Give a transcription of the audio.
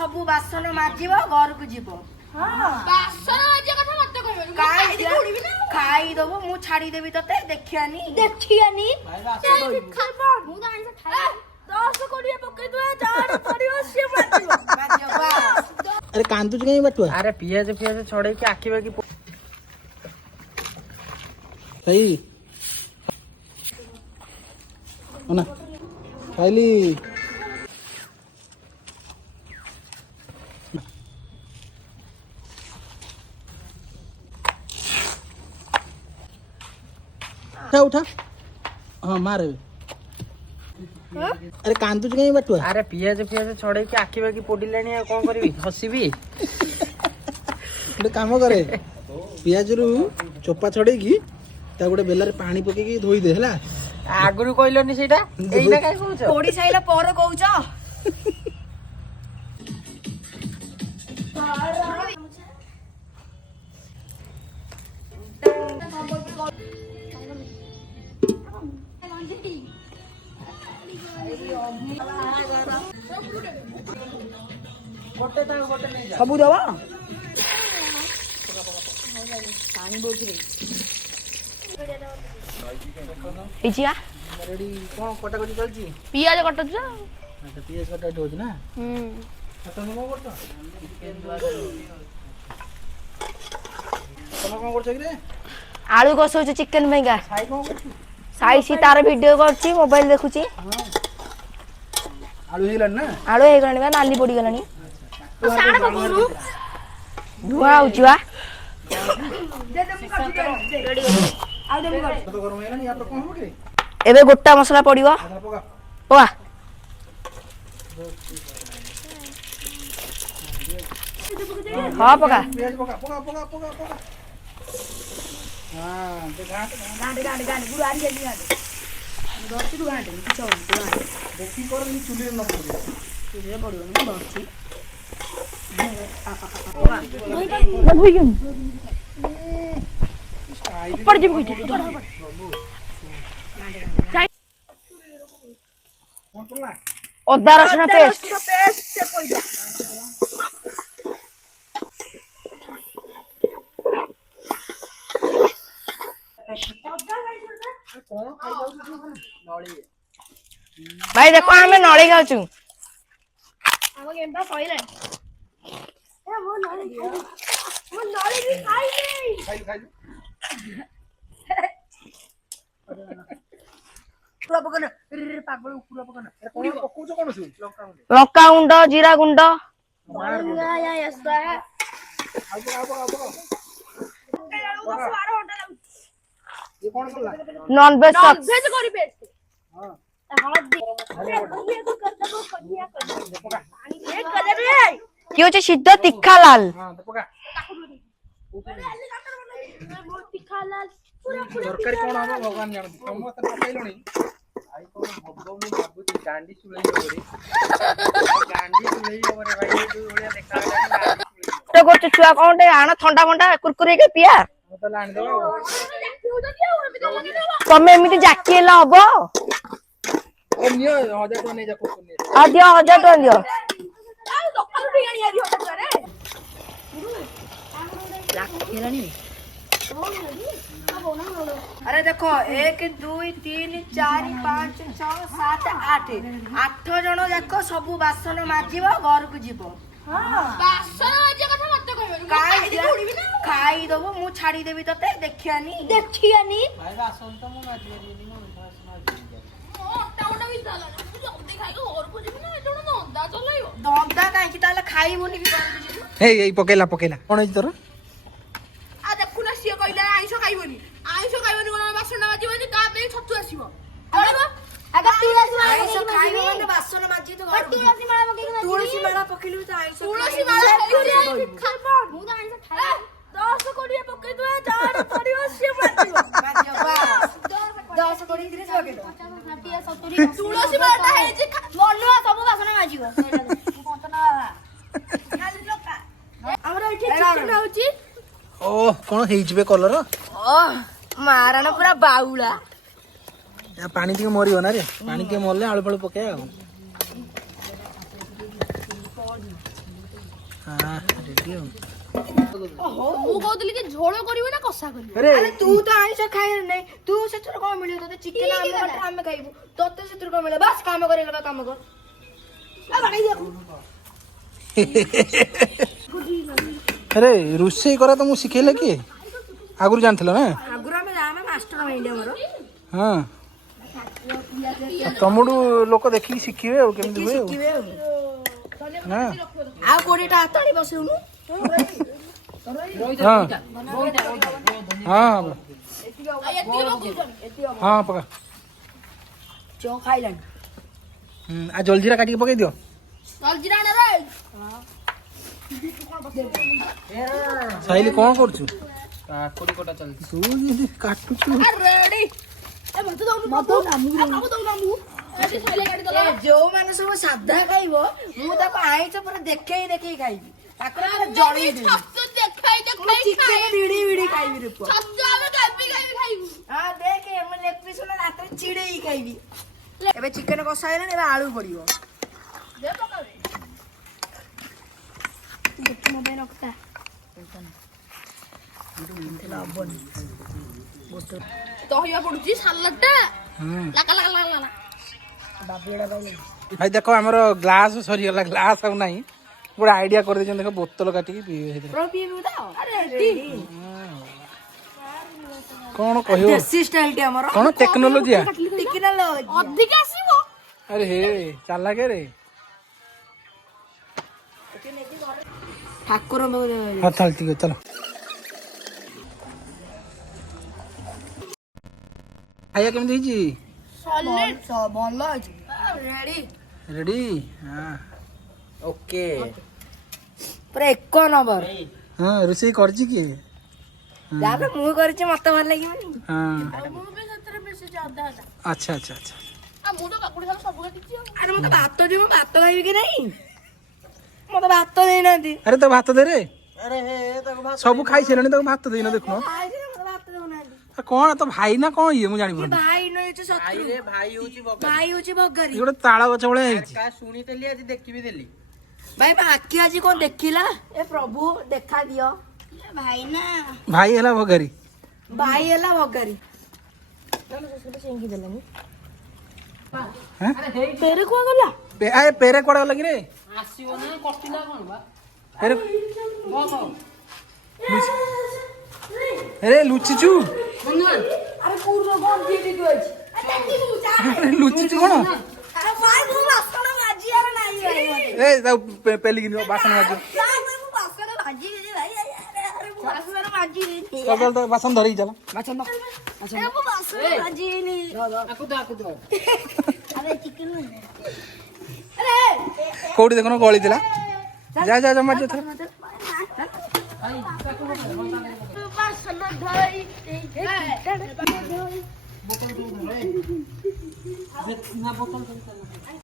सब बासन माजिब घर को जीव खाईदब मु छाड़देवी ते देखियानी अरे कांदुच कहीं बटुआ अरे पियाज छड़े के आखि बाकी सही ना खाइली उठा उठा हाँ मार अरे कांदुच कहीं बटुआ अरे पियाज छड़े के आखि बाकी पोडिलानी कौन करी हसबी गोटे काम करे पियाज रु चोपा छड़ेकी ता गोटे बेलारे पानी पकेकी धोई दे हला आगुरु कहलोनी सेटा एइना काई कहउछ पोड़ी साइला पर कहउछ सबू दवा रेडी कोन कटाकटी चलची पियाज कटुछ अच्छा पियाज कटाकटी होछ ना तमे कोन करतो तमे कोन करछ कि रे आलू कसौछ चिकन मेगा साई कोन करछ साई सी तार वीडियो करछि मोबाइल देखुछि आलू हेलन ना आलू हे गलानी बा नाली पड़ी गलानी साड़ पकोनु धुआ उचवा दे दे मुका रेडी आ दे मुका तो गरम हेलन या पर कोन हो के एबे गोटा मसला पड़िबो पका ओआ हां पका पियाज पका पका पका पका पका हां ते घाट गुड़ आरी जल्दी गांड दर्ची दु गांड किछ गांड देखी कर नी चुली न पड़े चुली पड़िबो नि दर्ची पड़ जिब कोइ अदा रसुण पेस्ट भाई देखो हमें नड़ी खाऊचु लंका गुंड जीरा गुंड नॉन वेज कि होचे सिद्ध तीखा लाल सरकारी कोन हम भगवान जानत हम त पकैलोनी आई कोन हब्बो मु भाबुती गांडी सुलई होरे भाई ये ओलिया देखा तो गोच छुआ कोन आना ठंडा ठंडा कुरकुरे के पिया तो लान देबो तमे एमिति जाकीला हबो ओ नियो 1000 टका नै जा कोने आ दियो 1000 टका दियो अरे देखो 1 2 3 4 5 6 7 8 8 जण जाक सब बासन माजिब घर को जीव खाईदब मु छाड़देवी ते देखियानी भाई बासन तो मु माजिनी दंदा कहीं ताले खाइबुनी कि घर को जीव हे पकेला कोन तोर आ देखुना सिए कइला आइसो खाइबोनी कोन बासन माजिबोनी ता पे छतु आसीबो चलबो आगे आइसो खाइबो माने बासन माजी तो घर तुलसी माला पकेलु त आइसो तुलसी माला खाइबो मु त आइसो खाइ 10 कोड़ी पके दो जाड़ पड़ियो सिए माजिबो 10 कोड़ी 30 पके दो तुलसी माला हे जे मनुआ सब बासन माजिबो हमरा एठी चिकन होची ओ कोन हेइजबे कलर ओ माराना पूरा बाउला या पानी टिके मरियो ना रे पानी के मरले आलू फळू पके आ ହଁ ରେଡି ଆଉ ମୁଁ କହୁଥିଲି କି ଝୋଳ କରିବୁ ନା କଷା କରିବୁ? ଆରେ ତୁ ତ ଆଇଁଷ ଖାଇଲେ ନାହିଁ, ତୁ ସେଥିରୁ କଣ ମିଳିବ? ତତେ ଚିକେନ ଆମେ ଖାଇବୁ, ତତେ ସେଥିରୁ କଣ ମିଳିବ? ବାସ୍ କାମ କରିବା କାମ କର। ଆରେ ରୋଷେଇ କରା ତମକୁ ଶିଖେଇଲେ କିଏ? ଆଗରୁ ଜାଣିଥିଲ ନା? ଆଗରୁ ଆମେ ମାଷ୍ଟର ମାଇଣ୍ଡ ଆମର। ହଁ ତମଠୁ ଲୋକ ଦେଖିକି ଶିଖିବେ ଆଉ କେମିତି ହୁଏ ଆଉ। ଶିଖିବେ ଆଉ। ନା ଆଉ 20ଟା ହାତ ଆଣି ବସେଉନୁ। ହଁ ହଁ ହଁ ପକା ଚ ଖାଇଲାଣି। ଆଉ ଜଲଜିରା କାଟିକି ପକେଇ ଦିଅ। ଜଲଜିରା ଆଣେ ରେ। ସାହିଲି କଣ କରୁଛୁ? କାକୁଡି କଟା ଚାଲିଛି। ତୁ ଯେମିତି କାଟୁଛୁ ରେଡି। ଏ ମତେ ଦଉନୁ ମତେ ଦଉନୁ ଆମକୁ। ଏଠି ଖାଇଲେ କାଟି ଦଲା। ଯୋଉମାନେ ସବୁ ସାଧା ଖାଇବ, ମୁଁ ତାକୁ ଆଇଁଷ ପୁରା ଦେଖେଇ ଖାଇବି। ତାକୁ ଜଳେଇ ଦେବି। ଛତୁ ଦେଖାଇ ମୁଁ ଚିକେନ ଭିଡି ଖାଇବି ରେ ପୁଅ। ଛତୁ ଆମେ ଖାଇବୁ। ହଁ ଦେଖେ ମୁଁ ଲେଗ ପିସ୍ ନା ରାତିରେ ଚିଡେଇ ଖାଇବି। ଏବେ ଚିକେନ କଷା ହେଇଗଲାଣି, ଏବେ ଆଳୁ ପଡିବ। ଦେ ପକାବେ। ଦେଖ ମୋ ପାଇଁ ରଖତା। ଦହିବା ପଡୁଛି ସାଲାଡ ଟା। ଲାକା ଲାକା। ଭାଇ ଦେଖ ଆମର ଗ୍ଲାସ ସରିଗଲା, ଗ୍ଲାସ ଆଉ ନାହିଁ। ଗୋଟେ ଆଇଡିଆ କରିଦେଇଛନ୍ତି, ଦେଖ ବୋତଲ କାଟିକି ପିଇବେ ସେଥିରେ। କଣ କହିବ? ଦେଶୀ ଷ୍ଟାଇଲ ଟି ଆମର। କଣ ଟେକ୍ନୋଲୋଜିଆ? ଅଧିକ ଆସିବ। ଆରେ ହେ ଚାଲାକେ ରେ। ଠାକୁର ହଁ ଚାଲ ଠିକ ଚାଲ। ଖାଇବା କେମିତି ହେଇଛି? ଭଲ ଅଛି। Ready ready? ହଁ ଓକେ। ପୁରା 1 ନମ୍ବର। ହଁ ରୋଷେଇ କରିଛି କିଏ? ଯାହା ମୁଁ କରିଛି ମତେ ଭଲ ଲାଗିବନି। ହଁ ମୁଁ ବି ସେଥିରେ ମିଶିଛି ଅଧା ଅଧା। ଆଚ୍ଛା ଆଚ୍ଛା ଆଚ୍ଛା। ଆଉ ମୁଁ ତ କାକୁଡି ସାଲ ସବୁ କାଟିଛି ଆଉ। ଆରେ ମତେ ଭାତ ଦିଅ, ମୁଁ ଭାତ ଖାଇବି କି ନାହିଁ? ମତେ ଭାତ ଦେଇନାହାନ୍ତି। ଆରେ ତ ଭାତ ଦେ ରେ। ଆରେ ହେ ତାକୁ ଭାତ ସବୁ ଖାଇସାରିଲଣି, ତାକୁ ଭାତ ଦେଇନ ଦେଖୁନ। ମତେ ଭାତ ଦଉନାହାନ୍ତି। କଣ ତ ଭାଇ ନା କଣ ଇଏ ମୁଁ କି ଜାଣିପାରୁନି। ଭାଇ ନୁହେଁ ଶତ୍ରୁ। ଭାଇରେ ଭାଇ ହଉଛି ବଗାରୀ। ଭାଇ ହଉଛି ବଗାରୀ। ଇଏ ଗୋଟେ ତାଳ ଗଛ ଭଳିଆ ହେଇଛି। କା ଶୁଣିଥିଲି ଆଜି ଦେଖିବି ଦେଲି। ଭାଇ ମୋ ଆଖି ଆଜି କଣ ଦେଖିଲା? ଏ ପ୍ରଭୁ ଦେଖା ଦିଅ। ଭାଇ ନା ଭାଇ ହେଲା ଭଗାରୀ। ଭାଇ ହେଲା ବଗାରୀ। ପେରେ କୁଆ ଗଲା? ଆରେ ପେରେ କୁଆଡେ ଗଲା କି ରେ? ଆସିବ ନା କଟିଲା କଣ ବା? ପେରେ ଆରେ ଲୁଚିଛୁ? ଆରେ ପୁରା ଗନ୍ଧି ଟିକେ ଅଛି। ଲୁଚିଛୁ କଣ? ଆରେ ଭାଇ ମୁଁ ବାସନ ମାଜିବାର ନାହିଁ ଭାଇ। ଏ ତାକୁ ପେଲିକି ନିଅ, ବାସନ ମାଜିବ। ମୁଁ ବାସନ ମାଜିବିନି ଭାଇ। ଆରେ ମୁଁ ବାସନ ମାଜିବିନି। ଚାଲ ଚାଲ ବାସନ ଧରିକି ଚାଲ। ବାସନ ମୁଁ ବାସନ ମାଜିବିନି। ଆକୁ ଦେ। ଆରେ ଚିକେନ କୋଉଠି ଦେଖୁନ ଗଳି ଥିଲା। ଯା ଯା ଯା ମାଜିବ ଥରେ। ବାସନ ଧୋଇ